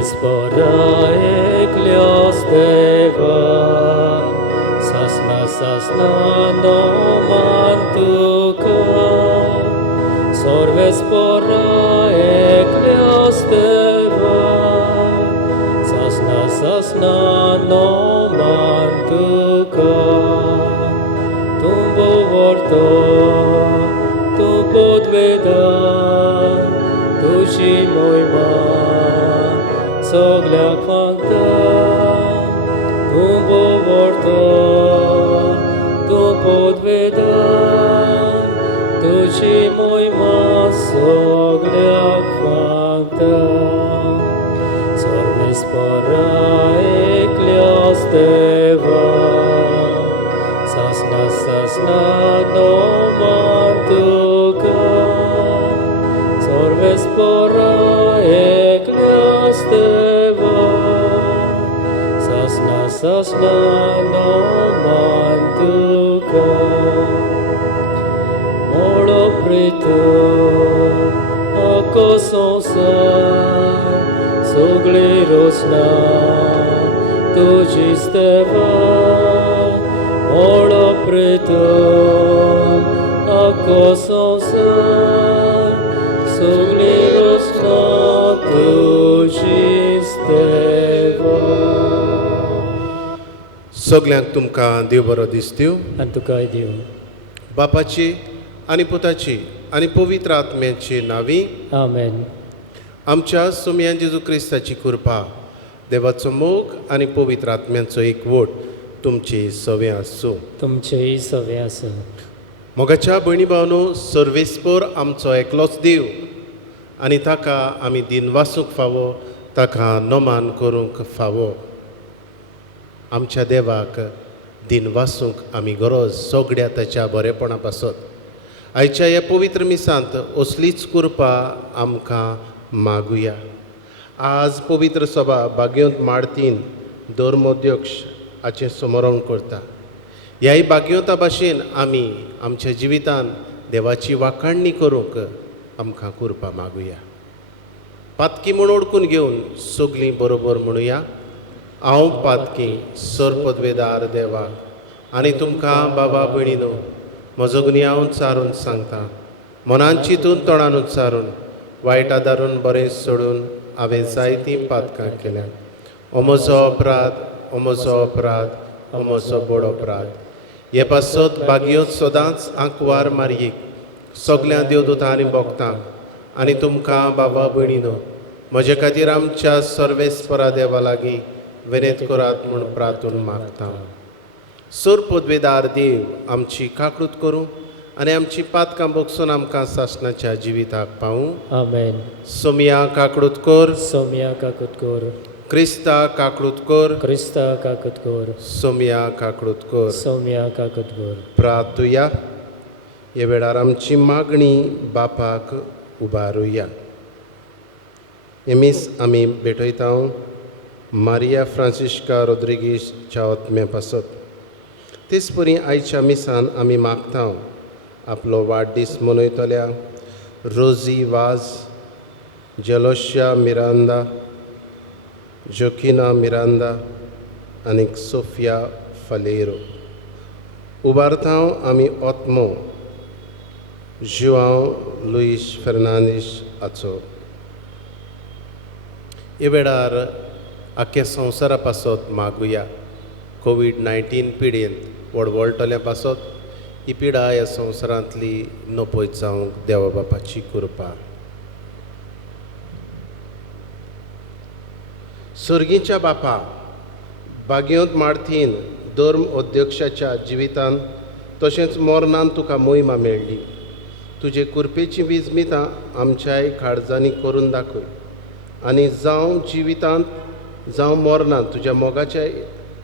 Sorvespora eklios Deva, sasna sasna noman Tuka. Sorvespora eklios Deva, sasna sasna noman Tuka. Tumbo vorto, tu podveda, duši mojma, soglia quanta, tumbo vorto, tu podveda, duši mojma, soglia quanta. Sorvespora eklios Deva, sasna sasna noman Tuka. Sorvespora eklios Deva, sasna sasna noman Tuka. Molo prito ako sansar, sogli rosna tuji Deva. Molo prito ako sansar, sogli rosna tuji Deva. सगल्यांक तुमकां देव बरो दीस दिवं. आनी तुकाय दिवं. बापाची आनी पुताची आनी पवित्र आत्म्याची नांवी. आमेन. आमच्या सुमयान जेजू क्रिस्ताची कृपा, देवाचो मोग आनी पवित्र आत्म्याचो एकवट तुमची सवे आसूं. तुमचेय सवे आसूं. मोगाच्या भयणी भावनो, सर्वेस्पर आमचो एकलोच देव आनी ताका आमी दिनवासूंक फावो, ताका नोमान करूंक फावो. आमच्या देवाक दिनवासूंक आमी गरज सगळ्या ताच्या बरेपणा पासत. आयच्या ह्या पवित्र मिसांत असलीच कृपा आमकां मागुया. आज पवित्र सभा बागयोंत मार्तीन धर्मोध्यक्ष हाचें समरण करता. ह्याय बागयोता भाशेन आमी आमच्या जिवितान देवाची वाखाणणी करूंक आमकां कृपा मागुया. पातकी म्हूण ओळखून घेवन सगळीं बरोबर म्हणुया. हांव पातकी सरपदवेदार देवाक आनी तुमकां बाबा भयणीनो, म्हजो गुन्यांव उच्चारून सांगता. मनान चिंतून तोंडान उच्चारून, वायट आदारून बरें सोडून हांवें जायतीं पातकां केल्या. हो म्हजो अपराध, हो म्हजो अपराध, हो म्हजो बड अपराध. हे पासत बागयोत सदांच आंकवार मारयेक, सगल्या देवदूतां आनी भक्तांक आनी तुमकां बाबा भयणीनो, म्हजे खातीर आमच्या सर्वेस्परा देवा लागीं विनेत करात म्हूण प्रार्थून मागता. सर पदवेदार देव, आमची काकूट करूं आनी आमची पातकां बगसून आमकां सासणाच्या जिविताक पावूं. आमेन. सोमया काकूट कर. सोमया काकूट कर. क्रिस्ता काकूट कर. क्रिस्ता काकूट कर. सोमया काकूट कर. सोमया काकूट कर. प्रार्थुया. हे वेळार आमची मागणी बापाक उबारुया. एमीस आमी भेटयता मारिया फ्रांसिस्का रोद्रिगीसच्या आत्म्या पासत. तेच परी आयच्या मिसान आमी मागता आपलो वाडदीस मनयतल्या रोजी वाज, जेलोशिया मिरांदा, जोकिना मिरांदा आनी सोफिया फालेरो. उबारता आमी ओत्मो जुआंव लुईस फेर्नांदीस हाचो. हे वेळार आख्या संवसारा पासत मागुया. कोविड-19 पिडेंत वळवळटल्या पासत ही पिडा ह्या संवसारांतली नपयत जावंक देवा बापाची कृपा. सर्गीच्या बापा, बागयोंत मार्तीन धर्म अध्यक्षाच्या जिवितान तशेंच मरणान तुका मोहिमा मेळ्ळी. तुजे कृपेची विजमितां आमच्याय काळजांनी करून दाखय आनी जावं जिवितांत जावं मरणांत तुज्या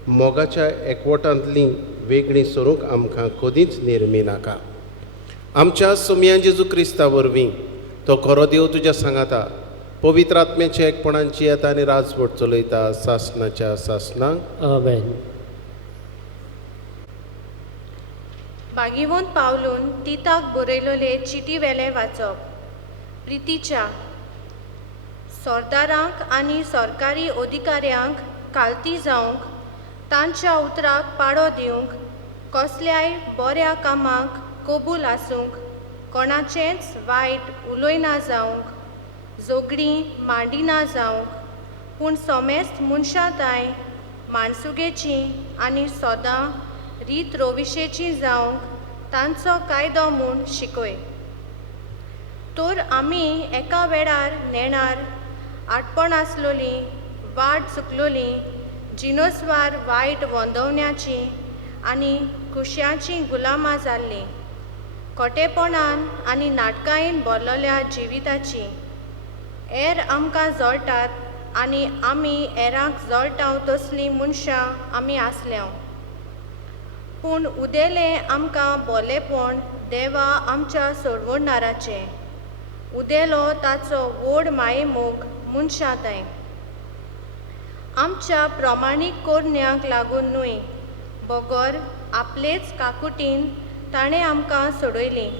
मोगाच्या एकवटांतली वेगळीं सरूंक आमकां कदींच निर्मी नाका. आमच्या सोमया जेजू क्रिस्ता वरवीं तो खरो देव तुज्या सांगाता, पवित्र आत्म्याच्या एकपणांची येता आनी राजवट चलयता सासणाच्या सासणांक. आमेन. बागिवोंत पावलून तिताक बरयलोले चिटी वेले वाचप. प्रितीच्या सरदारांक आनी सरकारी अधिकाऱ्यांक खालती जावंक, तांच्या उतराक पाडो दिवंक, कसल्याय बऱ्या कामाक कबूल आसूंक, कोणाचेंच वायट उलयना जावंक, झगडीं मांडिना जावंक, पूण सोमेस्त मनशाताय माणसुगेची आनी सदां रीत रोविशेची जावंक तांचो कायदो म्हूण शिकय. तर आमी एका वेळार नेणार आटपण आसलोलीं, वाट चुकलोलीं, जिनोस्वार वायट वंदवण्याची आनी खुशयांची गुलामां जाल्लीं, खोटेपणान आनी नाटकायेन भरलेल्या जिविताची. हेर आमकां जळटात आनी आमी हेरांक जळटाव तसलीं मनशां आमी आसल्यांव. पूण उदेलें आमकां भलेपण देवा आमच्या सोडवणाराचें. उदेलो ताचो व्हड मायेमोग मनशांताय. आमच्या प्रमाणीक कोरन्याक लागून न्हय, बगर आपलेच काकुटीन ताणें आमकां सोडयलीं.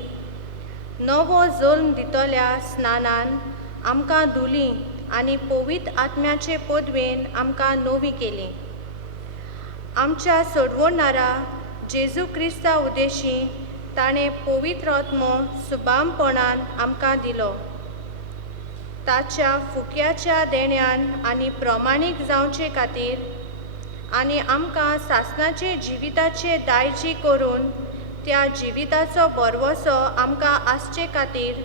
नवो जल्म दितल्या स्नानान आमकां धुलीं आनी पवित्र आत्म्याचे पदवेन आमकां नवी केलीं. आमच्या सोडवणारा जेजू क्रिस्ता उद्देशी ताणें पवित्र आत्मो सुबामपणान आमकां दिलो. ताच्या फुक्याच्या देण्यान आनी प्रमाणीक जावचे खातीर आनी आमकां सासणाचे जिविताचे दायजी करून त्या जिविताचो बरवसो आमकां आसचे खातीर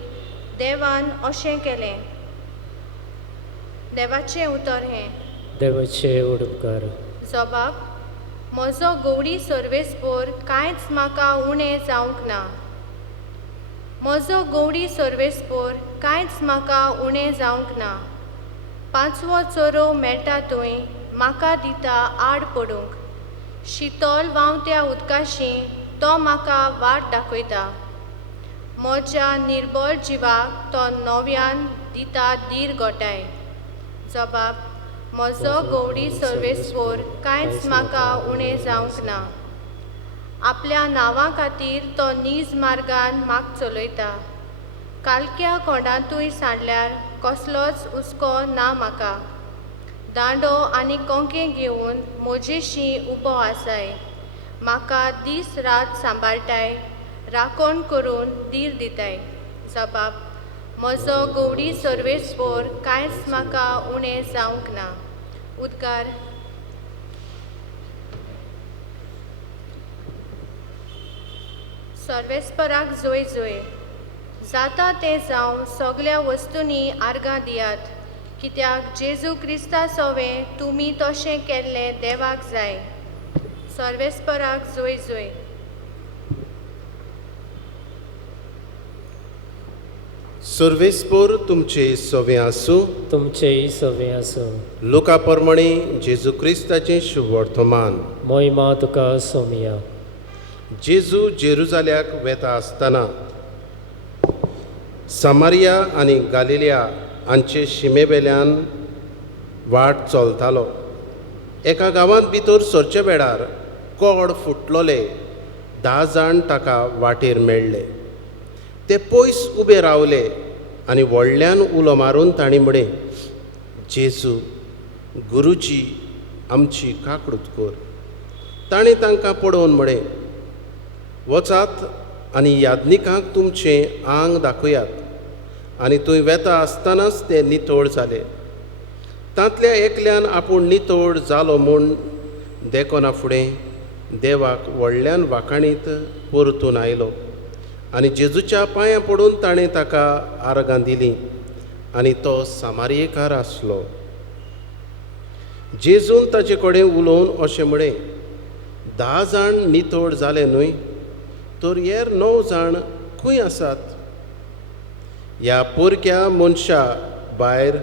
देवान अशें केलें. देवाचें उतर हें. देवाचे उपकार. जबाब: म्हजो गवडी सर्वेस्पोर कांयच म्हाका उणें जावंक ना. म्हजो गवडी सर्वेस्पोर कांयच म्हाका उणें जावंक ना. पांचवो चोरो मेळटा थंय म्हाका दिता आड पडूंक. शितल व्हांवत्या उदकाशी तो म्हाका वाट दाखयता. म्हज्या निर्बळ जिवाक तो नव्यान दिता धीर गोटाय. जबाब: म्हजो गवडी सर्वेस्पोर कांयच म्हाका उणें जावंक ना. आपल्या नांवा खातीर तो नीज मार्गान म्हाका चलयता. कालक्या कोंडांतूय सांडल्यार कसलोच हुस्को ना म्हाका. दांडो आनी कोंके घेवन म्हजेशी उबो आसाय. म्हाका दीस रात सांबाळटाय, राखण करून धीर दिताय. जबाब: म्हजो गवडी सर्वेस्पोर कांयच म्हाका उणें जावंक ना. उद्गार. सर्वेस्पराक जोय जोय. जाता तें जावं सगल्या वस्तूंनी आर्गां दियात, कित्याक जेजू क्रिस्ता सोवें तुमी तशें केल्लें देवाक जाय. सर्वेस्पराक जोय जोय. सर्वेस्पोर तुमचे सोवें आसूं. तुमचेय सवे आसूं. लोका प्रमाणे जेजू क्रिस्ताचें शुभ वर्तमान. मोहिमा तुका सोमिया. जेजू जेरुजाल्याक वेता आसतना सामारिया आनी गालिल्या हांचे शिमेवेल्यान वाट चलतालो. एका गांवांत भितर सरचे वेळार कोड फुटलोले 10 जाण ताका वाटेर मेळ्ळे. ते पयस उबे रावले आनी व्हडल्यान उलो मारून तांणी म्हळें, जेजू, गुरुजी, आमची काकूट कर. ताणें तांकां पळोवन म्हळें, वचात आनी याज्ञिकांक तुमचें आंग दाखयात. आनी थंय वेता आसतनाच ते नितळ जाले. तांतल्या एकल्यान आपूण नितळ जालो म्हूण देखोना फुडें देवाक व्हडल्यान वाखाणीत परतून आयलो. आनी जेजूच्या पांयां पडून ताणें ताका आर्गां दिलीं. आनी तो सामारियेकार आसलो. जेजून ताचे कडेन उलोवन अशें म्हळें, 10 जाण नितळ जाले न्हय, तर हेर 9 जाण खंय आसात? ह्या पोरक्या मनशा भायर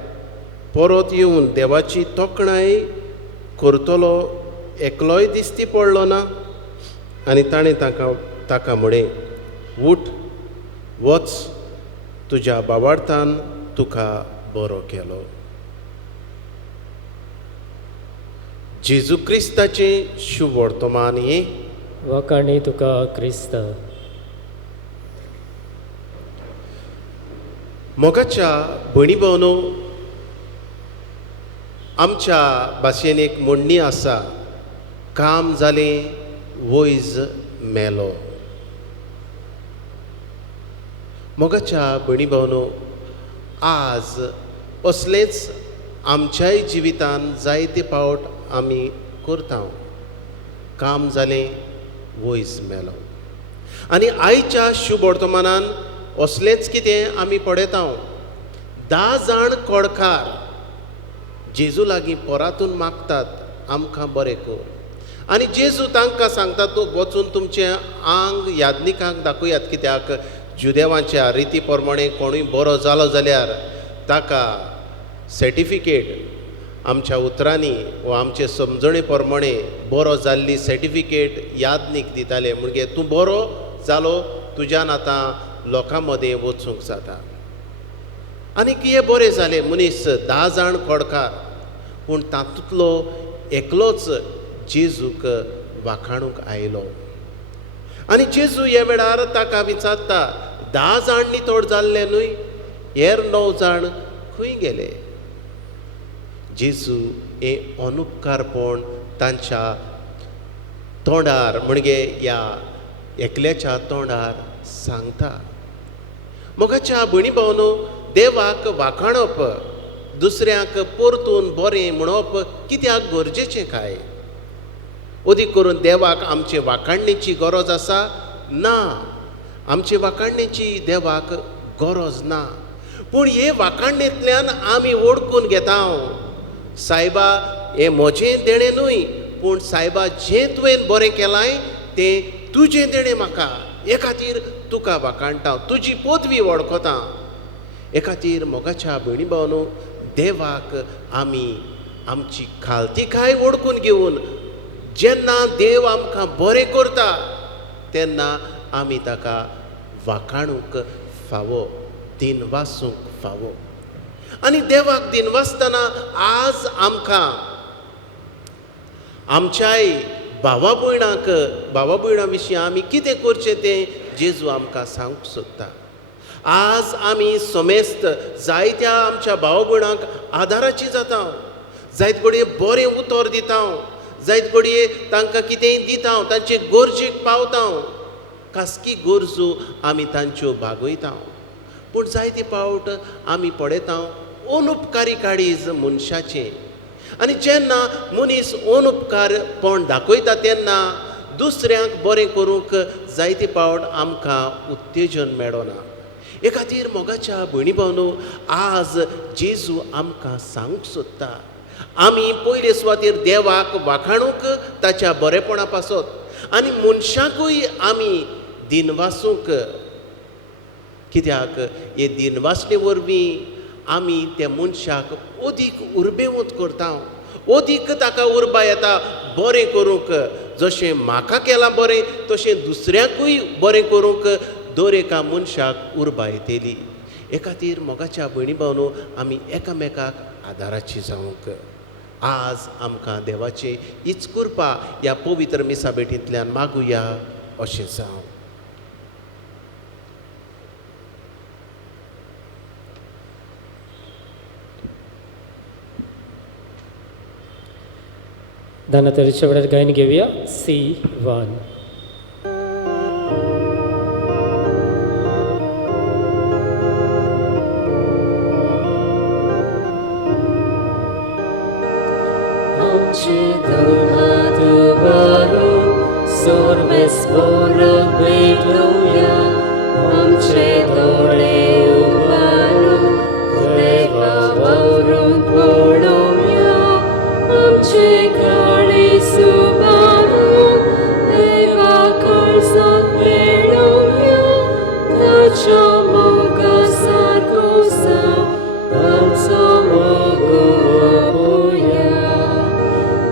परत येवन देवाची तोखणाय करतलो एकलोय दिसती पडलो ना. आनी ताणें ताका म्हळें, उठ, वच, तुज्या बाबार्थान तुका बरो केलो. जेजू क्रिस्ताचें शुभ वर्तमान हें. वखाणी तुका क्रिस्ता. मोगाच्या भणी भावनो, आमच्या भाशेन एक म्हणणी आसा, काम जालें वोयज मेलो. मोगाच्या भयणी भावनो, आज असलेच आमच्याय जिवितान जायते फावट आमी करता. काम जालें वोयज मेलो. आनी आयच्या शुभ वर्तमानान असलेंच कितें आमी पळयता. 10 जाण कोडकार जेजू लागीं पोरातून मागतात, आमकां बरें कर. आनी जेजू तांकां सांगता, तूं वचून तुमचें आंग यादनिकांक दाखयात. कित्याक जुदेवांच्या रिती प्रमाणे कोणूय बरो जालो जाल्यार ताका सर्टिफिकेट आमच्या उतरांनी वा आमचे समजणे प्रमाणे बरो जाल्ली सर्टिफिकेट यादनीक दिताले. म्हणजे तूं बरो जालो, तुज्यान आतां लोकां मदें वचूंक जाता. आनी कितें बरें जालें. मनीस 10 जाण कोडकार, पूण तातूंतलो एकलोच जेजूक वाखाणूंक आयलो. आनी जेजू ह्या वेळार ताका विचारता, 10 जाण नितोड जाल्ले न्हय, हेर 9 जाण खंय गेले. जेजू हें अनुपकारपण तांच्या तोंडार म्हणजे ह्या एकल्याच्या तोंडार सांगता. मोगाच्या भयणी भावनो, देवाक वाखाणप, दुसऱ्याक परतून बरें म्हणप कित्याक गरजेचें काय? अदीक करून देवाक आमचे वाखाणणेची गरज आसा? ना, आमचे वाखाणणेची देवाक गरज ना. पूण हे वाखाणणेंतल्यान आमी ओळखून घेता, सायबा हें म्हजें देणें न्हय, पूण सायबा जें तुवें बरें केलां तें तुजें देणें म्हाका. हे खातीर तुका वाखाणटा, तुजी पदवी वळखता. हे खातीर मोगाच्या भयणी भावनो, देवाक आमी आमची खालतीकाय ओळखून घेवन जेन्ना देव आमकां बरें करता तेन्ना आमी ताका वाखाणूंक फावो, दिनवासूंक फावो. आनी देवाक दिनवासतना आज आमकां आमच्याय भावा भयणां विशीं आमी कितें करचें तें जेजू आमकां सांगूंक सोदता. आज आमी समेस्त जायत्या आमच्या भाव भयणांक आदाराची जाता. जायत घडये बरें उतर दिता, जायत घडये तांकां कितेंय दिता, तांचे गरजेक पावता. खासगी गरजो आमी तांच्यो भागयता. पूण जायते फावट आमी पळयता अनुपकारी काळीज मनशाचें. आनी जेन्ना मनीस अनुपकारपण दाखयता तेन्ना दुसऱ्यांक बरें करूंक जायते फावट आमकां उत्तेजन मेळना. हे खातीर मोगाच्या भयणी भावनो, आज जेजू आमकां सांगूंक सोदता, आमी पयले सुवातेर देवाक वाखाणूंक ताच्या बरेपणा पासत आनी मनशाकूय आमी दिनवासूंक. कित्याक हे दिनवासणे वरवीं आमी त्या मनशाक अदीक उर्बेवूत करता, अदीक ताका उर्बा येता बरें करूंक. जशें म्हाका केलां बरें तशें दुसऱ्याकूय बरें करूंक दर एका मनशाक उर्बा येतली. हे खातीर मोगाच्या भयणी भावनो, आमी एकामेकाक आदाराची जावंक. आज आमकां देवाची हीच कृपा ह्या पवित्र मिसा भेटींतल्यान मागुया अशें जावं. दानातरीच्या वेळार गायन घेऊया C1.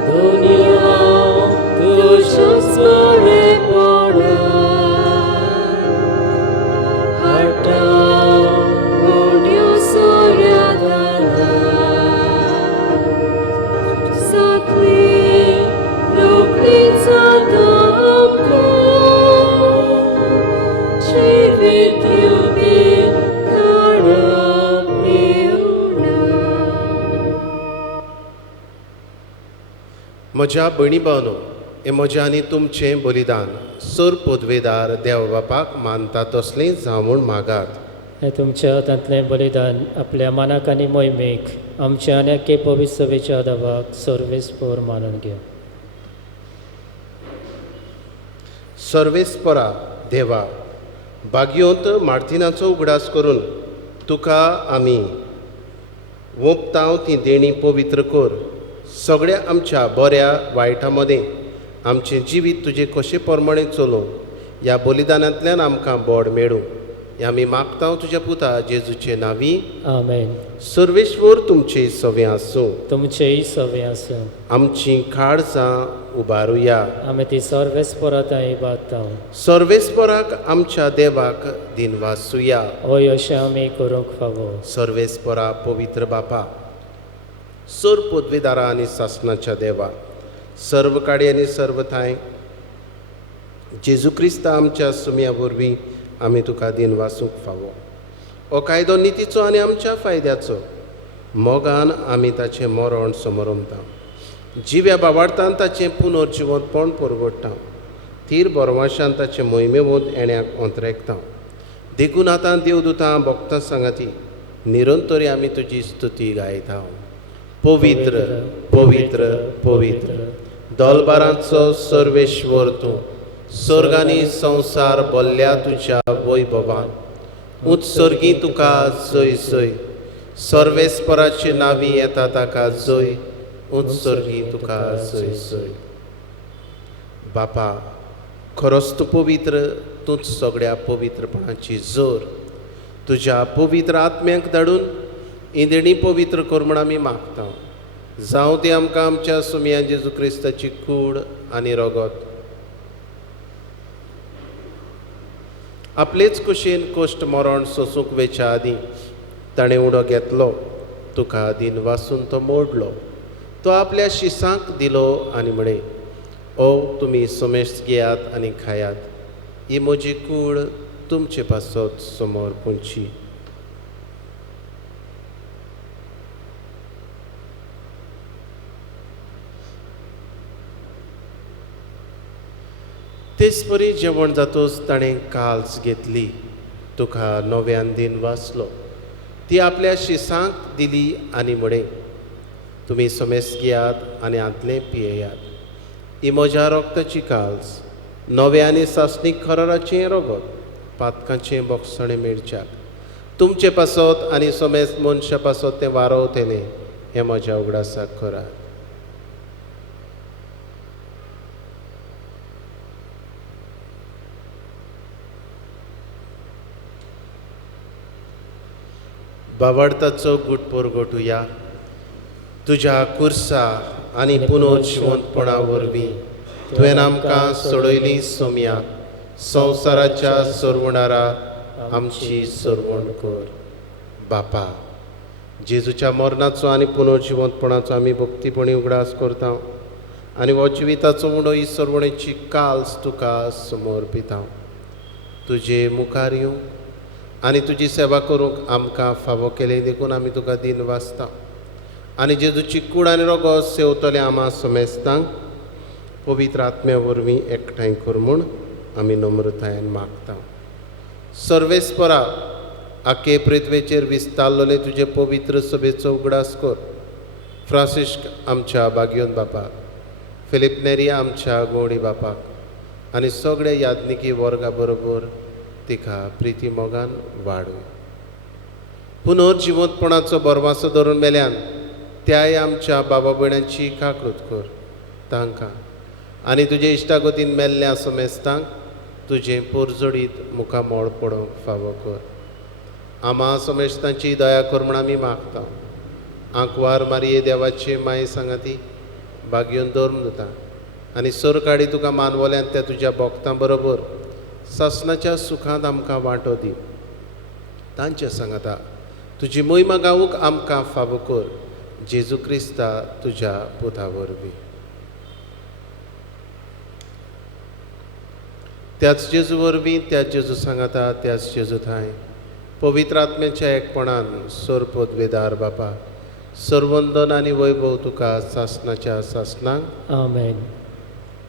Dunia, tu just more म्हज्या भयणी भावनो, हें म्हजें आनी तुमचें बलिदान सर पदवेदार देव बापाक मानता तसलें जावं म्हूण मागात. हें तुमच्या हातांतलें बलिदान आपल्या मनाक आनी मोहिमेक आमच्या आनी आख्खे पवित्र सभेच्या आदाराक सर्वेस्पर मानून घेवं. सर्वेस्परा देवा, बागयोंत मार्तिनाचो उगडास करून तुका आमी ओंपतांव ती देणी पवित्र कर. सगळ्या आमच्या बऱ्या वायटा मदें आमचें जिवीत तुजें कशें प्रमाणे चलोवं ह्या बलिदानांतल्यान आमकां बोड मेळूं हें आमी मागतांव तुज्या पुता जेजूचे नांवी. आमेन. सर्वेश्वर तुमचे सवे आसूं. तुमचेय सवे आसूं. आमचीं काळजां उबारुया. आमी ती सर्वेस्परांत इबादतांव. सर्वेस्पराक आमच्या देवाक दिनवासुया. हय अशें आमी करूंक फावो. सर्वेस्परा पवित्र बापा, सर पदवेदारा आनी सासणाच्या देवा, सर्व काडी आनी सर्व थाय जेजू क्रिस्ता आमच्या सुमया वरवीं आमी तुका दिनवासूंक फावो. हो कायदो नितीचो आनी आमच्या फायद्याचो. मोगान आमी ताचें मरण समरमता. जिव्या बाबार्थान ताचें पुनर्जिवंतपण परगडटा. थीर बरवाशान ताचे मोहिमेवंत येण्याक अंतरेकता. देखून आतां देवदूतां भक्तां सांगाती निरंतरी आमी तुजी स्तुती गायता. पवित्र पवित्र पवित्र दलबारांचो सर्वेश्वर तूं, सर्गांनी संवसार भल्ल्या तुज्या वैभवान. उत्सर्गी तुका जय जय. सर्वेस्पराचे नांवी येता ताका जय. उत्सर्गी तुका जय जय. बापा, खरोच तूं पवित्र. तूंच सगळ्या पवित्रपणाची जोर. तुज्या पवित्र आत्म्याक धाडून इंदेणी पवित्र कर म्हूण आमी मागता. जावं ती आमकां आमच्या सुमया जेजू क्रिस्ताची कूड आनी रगत आपलेच कुशीन कोश्ट मरण सोंसूंक वेच्या आदीं ताणें उडो घेतलो. तुका दिन वासून तो मोडलो. तो आपल्या शिसांक दिलो आनी म्हणे, ओ तुमी सोमेश घेयात आनी खायात. ही म्हजी कूड तुमचे पासत समोर पुंची. तेच परी जेवण जातोच ताणें काल्स घेतली. तुका नव्यान दिन वाचलो. ती आपल्या शिसांक दिली आनी म्हणे, तुमी सोमेस घेयात आनी आदलें पियेयात. ही म्हज्या रोगताची काल्स, नवे आनी सासणीक खराराचें रगत, पातकांचें बोगसणें मेळच्याक. तुमचे पासत आनी सोमेस मनशा पासत तें वारोवतलें हें म्हज्या उगडासाक करात. बावार्थाचो गुट परगटुया. तुज्या कुर्सा आनी पुनर्जिवंतपणा वरवीं तुवें आमकां सोडयली सोम्या. संवसाराच्या सरवणारा आमची सरवण कर. बापा, जेजूच्या मरणाचो आनी पुनर्जिवंतपणाचो आमी भक्तीपणी उगडास करता आनी हो जिविताचो उडो ही सरवणेची काल्स तुका समर्पिता. तुजे मुखार येवं आनी तुजी सेवा करूंक आमकां फावो केले देखून आमी तुका दिन वाचता. आनी जेजूची कूड आनी रगत सेवतले आमा समेस्तांक पवित्र आत्म्या वरवीं एकठांय कर म्हूण आमी नम्रतायेन मागता. सर्वेस्परा, आखे पृथ्वेचेर विस्तारलोले तुजे पवित्र सभेचो उगडास कर. फ्रांसिस्क आमच्या बागयोन बापाक, फिलिप नेरी आमच्या गवडी बापाक आनी सगळ्या याज्ञिकी वर्गा बरोबर तिका प्रिती मोगान वाडूय. पुनर्जिवंतपणाचो बरवासो धरून मेल्यान त्याय आमच्या बाबा भयणांची काकूत कर. तांकां आनी तुजे इश्टागतीन मेल्ल्या समेस्तांक तुजें पोरजोडीत मुखामोळ पडोवंक फावो कर. आमा समेस्तांची दया कर म्हूण आमी मागता. आंकवार मारये देवाचे माये सांगाती बागयोन धर्म दिता आनी सर काडी तुका मानवल्यान त्या तुज्या भक्तां बरोबर सासणाच्या सुखांत आमकां वांटो दी. तांच्या सांगाता तुजी मोहिमा गावूंक आमकां फावो कर. जेजू क्रिस्ता तुज्या पुता वरवीं. त्याच जेजू वरवीं, त्याच जेजू सांगाता, त्याच जेजू थाय पवित्र आत्म्याच्या एकपणान सर पदवेदार बापा, सर्वंदन आनी वैभव तुका सासणाच्या सासणांक. आमेन.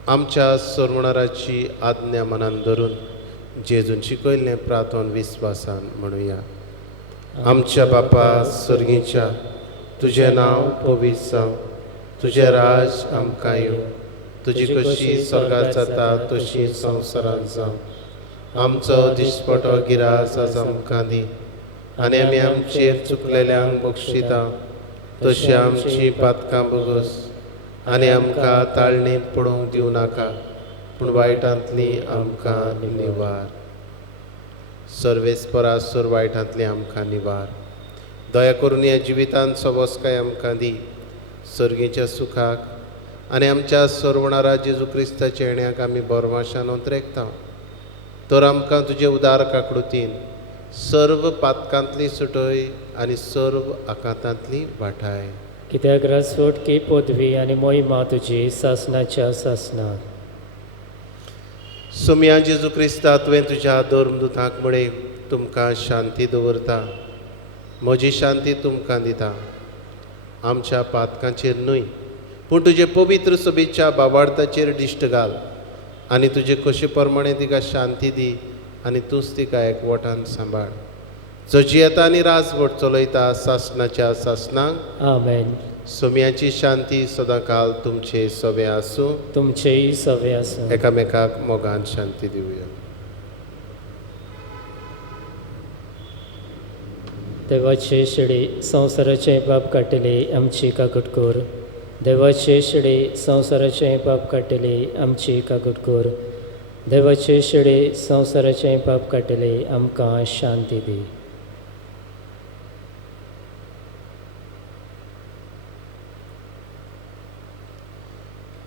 आमच्या सोरवणाराची आज्ञा मनान धरून जेजून शिकयल्लें प्रार्थन विस्वासान म्हणुया. आमच्या बापा सर्गीच्या, तुजें नांव पवित्र जावं, तुजें राज आमकां येवं, तुजी कशी स्वर्गांत जाता तशी संवसारांत जावं. आमचो दिसपटो गिरास आज आमकां दी, आनी आमी आमचेर चुकलेल्यांक बक्षिता तशी आमची पातकां बगस, आनी आमकां ताळणेंत पडूंक दिवं नाका, पूण वायटांतली आमकां निवार. सर्वेस्परासुर वायटांतली आमकां निवार. दया करून ह्या जिवितांत सबोसकाय आमकां दी, सर्गीच्या सुखाक आनी आमच्या सोरवणारा जेजू क्रिस्ताच्या येण्याक आमी बोरमाशान उद्रेकता. तर आमकां तुजे उदार काकडुतीन सर्व पातकांतली सुटय आनी सर्व आकांतांतली वाटाय. कित्याक रासवटकी पदवी आनी मोहिमा तुजी सासणाच्या सासणार. सुमया जेजू क्रिस्ता तुवें तुज्या धर्मदुतांक म्हळें, तुमकां शांती दवरता, म्हजी शांती तुमकां दिता. आमच्या पातकांचेर न्हय, पूण तुजे पवित्र सभेच्या बाबार्थाचेर दिश्ट घाल, आनी तुजे कशे प्रमाणे तिका शांती दी, आनी तूंच तिका एकवटान सांबाळ. जो जियेता आनी रासभट चलयता सासणाच्या सासणांक. आमेन. सुमयाची शांती सदां काल तुमचे सवे आसूं. तुमचेय सवे आसूं. एकामेकाक मोगान शांती दिवया. देवाचे शिडे संवसाराचे पाप काडटले आमची काकूट कोर. देवाचे शिडे संवसाराचे पाप काडटले आमची काकूट कोर. देवाचे शिडे संवसाराचे पाप काडटले आमकां शांती दी.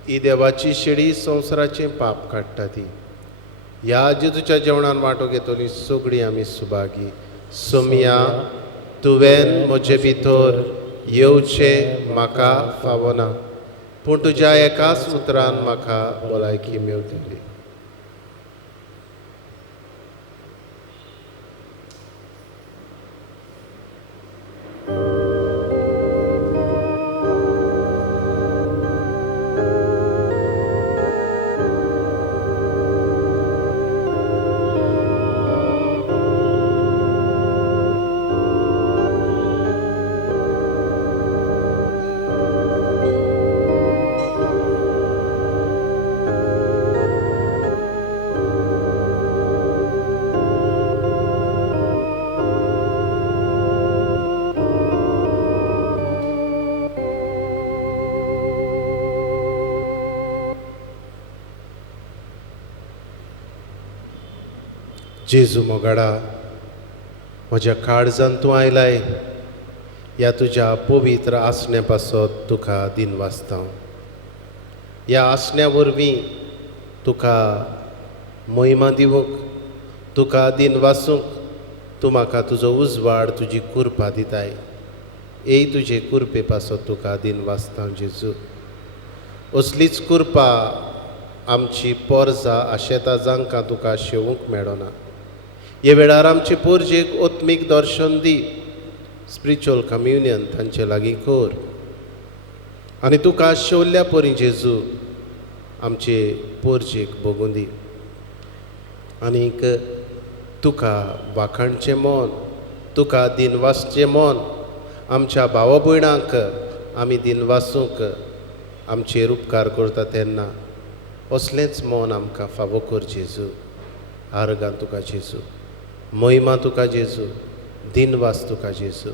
ही देवाची शिडी संवसाराचें पाप काडटा ती. ह्या जेजूच्या जेवणान वांटो घेतली सगळीं आमी सुभागी. सुमया, तुवें म्हजे भितर येवचें म्हाका फावना, पूण तुज्या एकाच उतरान म्हाका भलायकी मेवतली. जेजू मोगाडा, म्हज्या काळजांत तूं आयलाय. ह्या तुज्या पवित्र आसण्या पासत तुका दिन वाचता. ह्या आसण्या वरवीं तुका मोहिमा दिवंक, तुका दिन वाचूंक तूं म्हाका तुजो उजवाड, तुजी कुर्पा दिताय. ए तुजे कुर्पे पासत तुका दिन वाचता जेजू. असलीच कुर्पा आमची पोरजां आशेता जांकां तुका शेवूंक मेळना. हे वेळार आमचे पोरजेक ओत्मीक दर्शन दी. स्पिरिच्युअल कम्युनियन तांचे लागीं कर. आनी तुका शेवल्ल्या परी जेजू आमचे पोरजेक भोगूं दी. आनीक तुका वाखाणचें मन, तुका दिनवासचें मन आमच्या भावा भयणांक आमी दिनवासूंक आमचेर उपकार करता तेन्ना असलेंच मन आमकां फावो कर जेजू. आर्गां तुका जेजू, मोहिमा तुका जेजू, दिनवास तुका जेजू.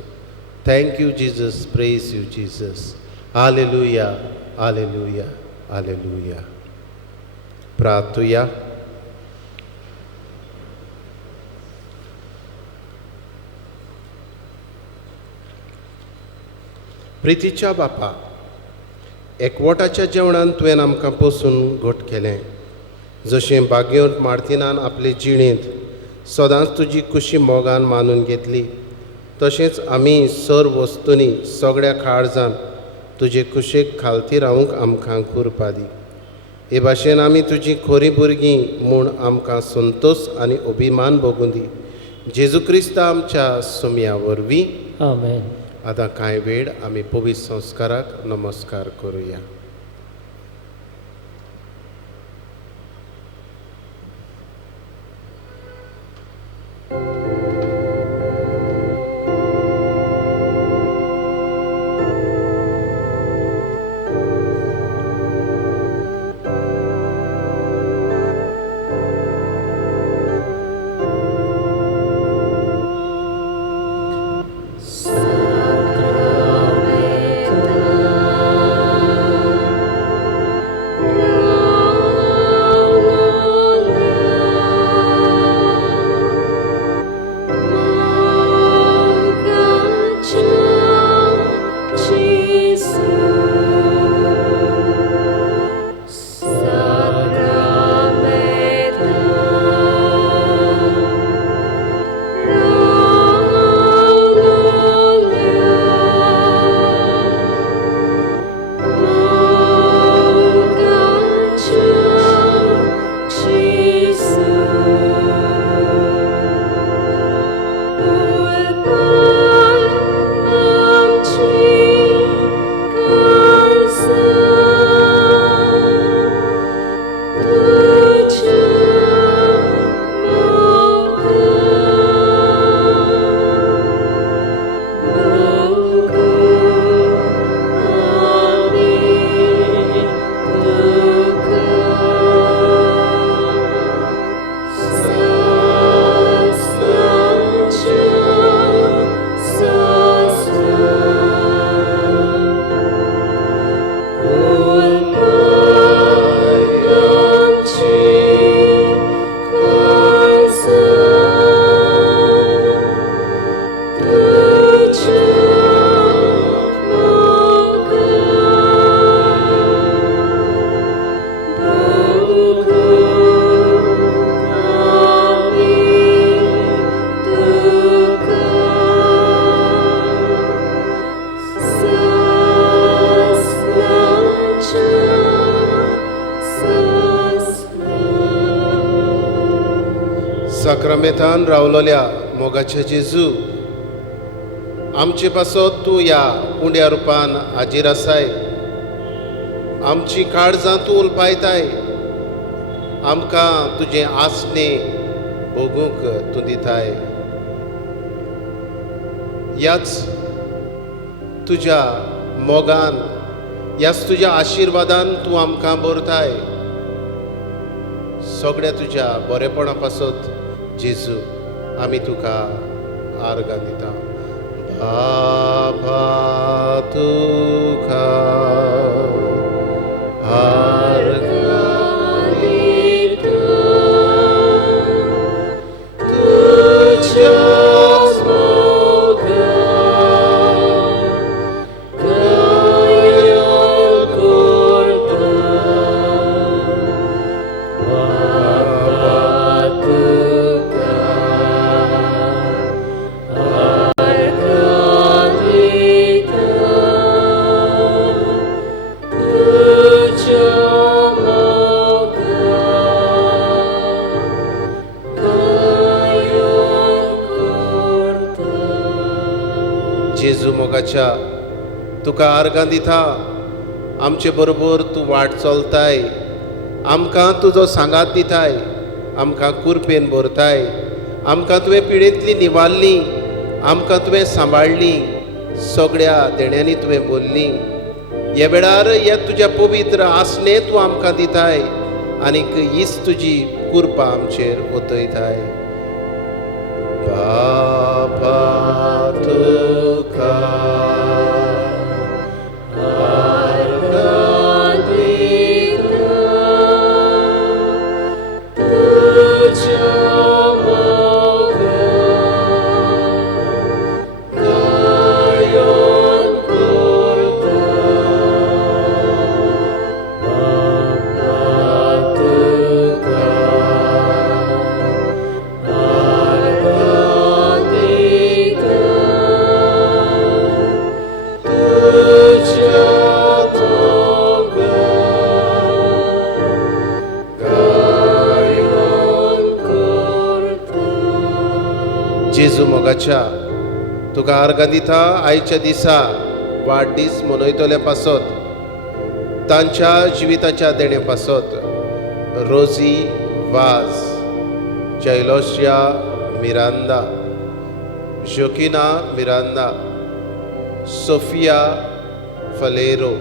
Thank you Jesus, praise you Jesus. Hallelujah, hallelujah, hallelujah. प्रार्थुया. प्रितीच्या बापा, एकवटाच्या जेवणान तुवें आमकां पोसून घट केलें. जशें बागयोंत मार्तिनान आपले जिणेंत सदांच तुजी खुशी मोगान मानून घेतली, तशेंच आमी सर्व वस्तूंनी सगळ्या काळजान तुजे कुशेक खालती रावूंक आमकां कृपा दी. हे भाशेन आमी तुजी खोरी भुरगीं म्हूण आमकां संतोश आनी अभिमान भोगूं दी. जेजू क्रिस्त आमच्या सुमया वरवीं. आमेन. आतां कांय वेळ आमी पवित्र संस्काराक नमस्कार करुया. साक्रामेंतान रावलोल्या मोगाचे जेजू, आमचे पासत तूं ह्या उंड्या रुपान हाजीर आसाय. आमची काळजां तूं उलपायताय. आमकां तुजें आसणे भोगूंक तूं दिताय. ह्याच तुज्या मोगान, ह्याच तुज्या आशिर्वादान तूं आमकां भरताय. सगळ्या तुज्या बरेपणा पासत जेजू आमी तुका आर्गां दिता. बाबा तुका आर्गां दिता. तुज्या जेजू मोगाच्या तुका आर्गां दिता. आमचे बरोबर तूं वाट चलताय. आमकां तुजो सांगात दिताय. आमकां कुरपेन भरताय. आमकां तुवें पिडेंतली निवाल्ली. आमकां तुवें सांबाळ्ळी. सगळ्या देण्यांनी तुवें बोल्ली. ह्या वेळार हे तुज्या पवित्र आसणे तूं आमकां दिताय आनीक हीच तुजी कृपा आमचेर ओतयताय. बाबा तुका आर्गां दिता. तुज्या जेजू मोगाच्या तुका आर्गां दिता आयच्या दिसा वाडदीस मनयतल्या पासत तांच्या जिविताच्या देण्या पासत रोजी वाज, जैलोशिया मिरांदा, जोकिना मिरांदा, सोफिया फलेरो.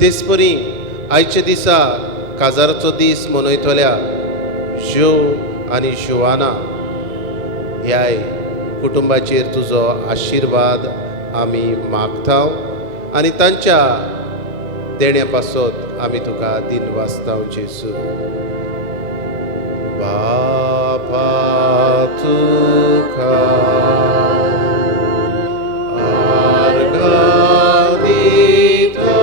तेच परी आयच्या दिसा काजाराचो दीस मनयतल्या जो आनी जोआना ह्याय कुटुंबाचेर तुजो आशिर्वाद आमी मागता आनी तांच्या देण्या पासत आमी तुका दिनवासता जेजू. बापा तुका आर्गां दिता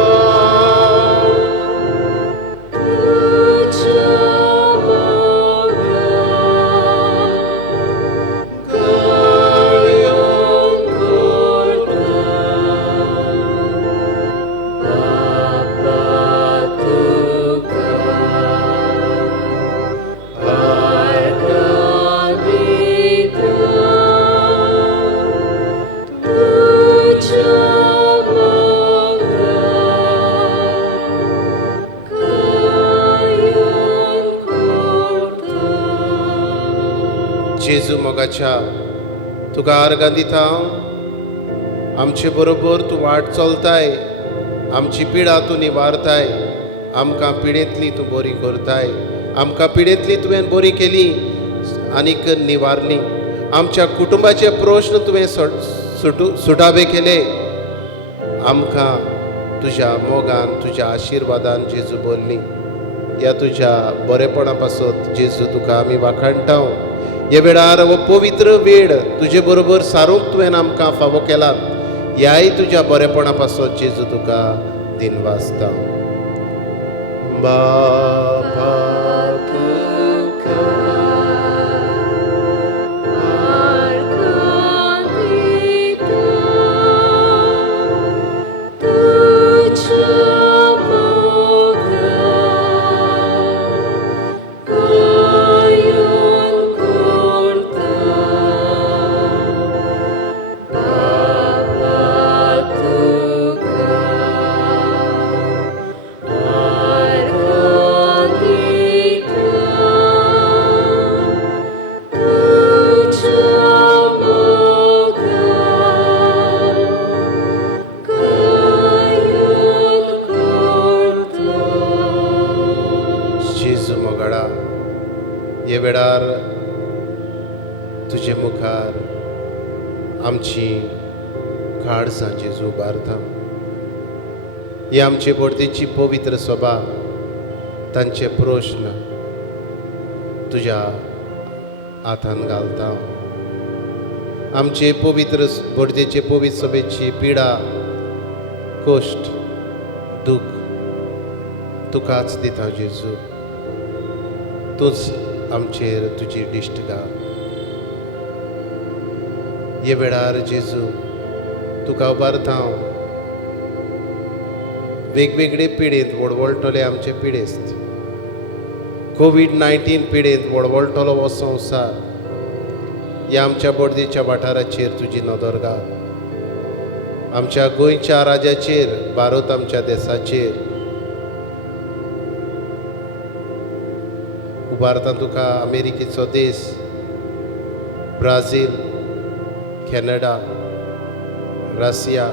जेजू मोगाच्या तुका आर्गां दिता आमचे बरोबर तूं वाट चलताय, आमची पिडा तूं निवारताय, आमकां पिडेंतली तूं बरी करताय, आमकां पिडेंतली तुवें बरी केली आनीक निवारली, आमच्या कुटुंबाचे प्रश्न तुवें सुटावे केले, आमकां तुज्या मोगान तुज्या आशिर्वादान जेजू बोरली. ह्या तुज्या बरेपणा पासत जेजू तुका आमी वाखाणटा. ह्या वेळार हो पवित्र वेळ तुजे बरोबर सारूंक तुवें आमकां फावो केला. ह्याय तुज्या बरेपणा पासत जेजू तुका दिनवासता. बापा तुका आर्गां दिता तुज्या हे वेळार तुजे मुखार आमची काळजां जेजू उबारता. ही आमचे बर्थडेची पवित्र सभा तांचे प्रश्न तुज्या हातान घालता. आमचे पवित्र बर्थडेचे पवित्र सभेची पिडा कश्ट दूख तुकाच दिता जेजू. तूंच आमचेर तुजी दिश्ट घाल. हे वेळार जेजू तुका उबारता. वेगवेगळे पिडेंत वळवळटले आमचे पिडेस्त. कोविड-19 पिडेंत वळवळटलो हो संवसार. ह्या आमच्या बर्थडेच्या वाठाराचेर तुजी नदर घाल. आमच्या गोंयच्या राज्याचेर, भारत आमच्या देशाचेर उबारता तुका. अमेरिकेचो देश, Brazil, Canada, Russia,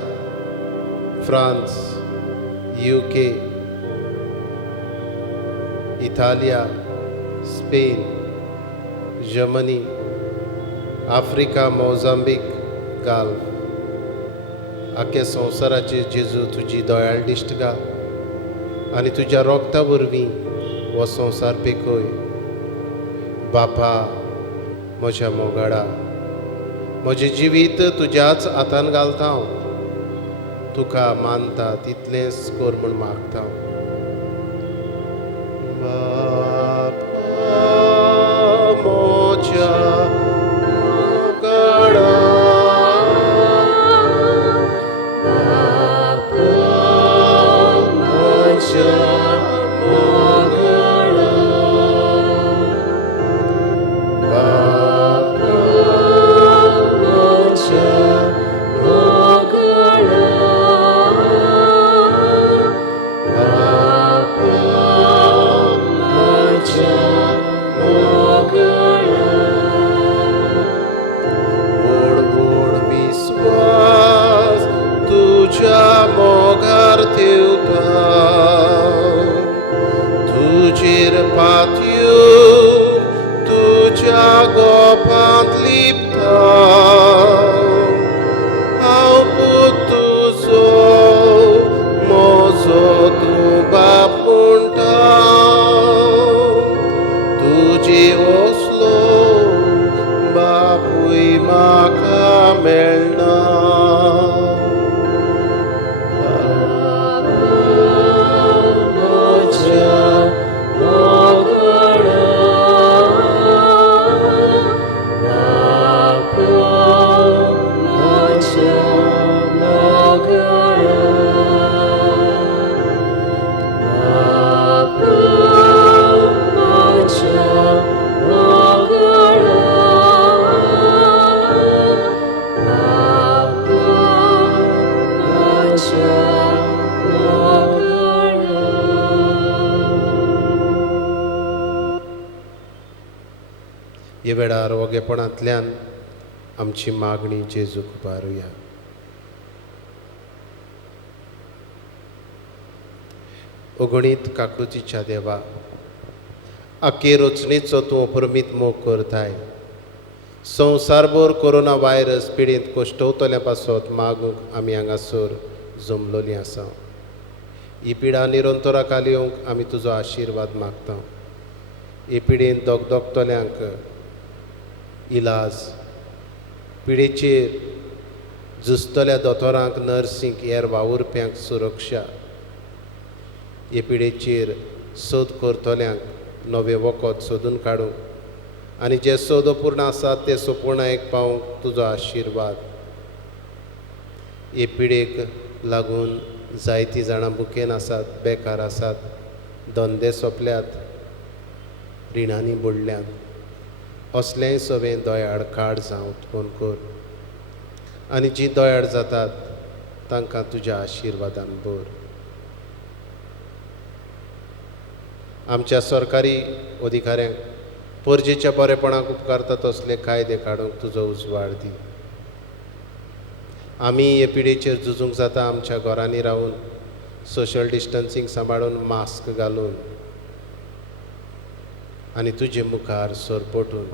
France, UK, इटालिया, स्पेन, जर्मनी, आफ्रिका, मोजांबीक घाल. आख्या संवसाराचेर जेजू तुजी दयाळ दिश्ट घाल आनी तुज्या रोगता वरवीं हो संवसार पेकय. बापा म्हज्या मोगाडा, म्हजें जिवीत तुज्याच हातान घालता. तुका मानता तितलेंच कर म्हूण मागता. बापा म्हज्या मोगाडा, बापा म्हज्या मोगाडा, बापा म्हज्या मेळना हे वेळार ओगेपणांतल्यान आमची मागणी जेजूक पारुया. अगणीत काकुतीच्या देवा, आखे रचणेचो तूं अप्रमीत मोग करताय. संवसारभर कोरोना व्हायरस पिडीत कोश्टवतल्या पासत मागूंक आमी हांगासर जमलोलीं आसा. ही पिडा निरंतराक येवंक आमी तुजो आशिर्वाद मागता. हे पिडेंत दोगतल्यांक इलाज, पिडेचेर झुजतल्या दोतोरांक, नर्सींक, हेर वावुरप्यांक सुरक्षा, हे पिडेचेर सोद करतल्यांक नवे वखद सोदून काडूंक आनी जे सोद अपूर्ण आसात ते सोपूर्णायेक पावंक तुजो आशिर्वाद. हे पिडेक लागून जायतीं जाणां मुखेन आसात, बेकार आसात, धंदे सोंपल्यात, रिणांनी बुडल्यात. असलेंय सगळें दोयाड काड जावं उत्पन्न कर आनी जीं दोयाड जातात तांकां तुज्या आशिर्वादान भर. आमच्या सरकारी अधिकाऱ्यांक परजेच्या बरेपणाक उपकारता तसले कायदे काडूंक तुजो उजवाड दी. आमी हे पिडेचेर झुजूंक जाता आमच्या घरांनी रावून, सोशल डिस्टन्सींग सांबाळून, मास्क घालून आनी तुजे मुखार सरपटून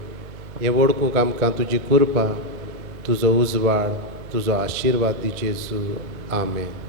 हें वळखूंक आमकां तुजी कृपा, तुजो उजवाड, तुजो आशिर्वाद दी जेजू. आमेन.